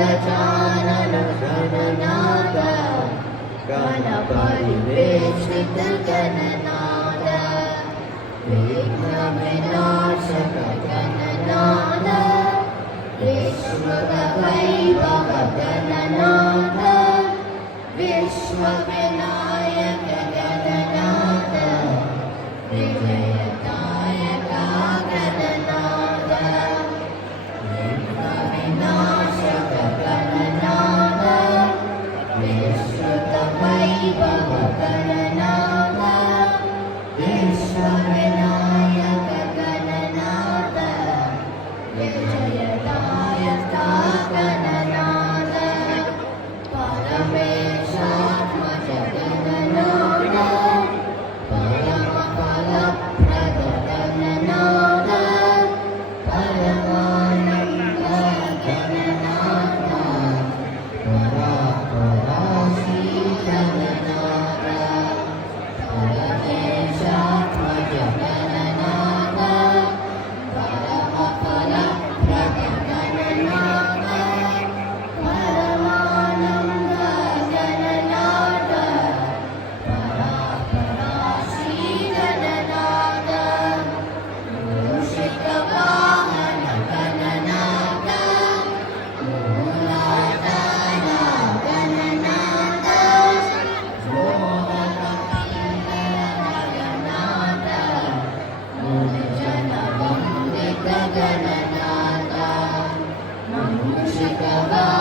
गजानन गणनाद गणपरिवेशित गणनाद विघ्नविनाशक गणनाद विश्ववैभव गणनाद विश्वविनायक गणनाद विजयदायक गणनाद विघ्नविनाशक गणनाद विश्ववैभव गणनाद विश्वविनायक गणनाद विजयदायक गणनाद परमेशात्मज गणनाद परमफलप्रद गणनाद परमानन्द गणनाद परापराशी गणनाद परमेशात्मज गणनाद परमफलप्रद गणनाद परमानन्द गणनाद परापराशी गणनाद मूषिकवाहन गणनाद मूलाधार गणनाद गणनाद मूलजनवन्दित गणनाद मूषिकवाहन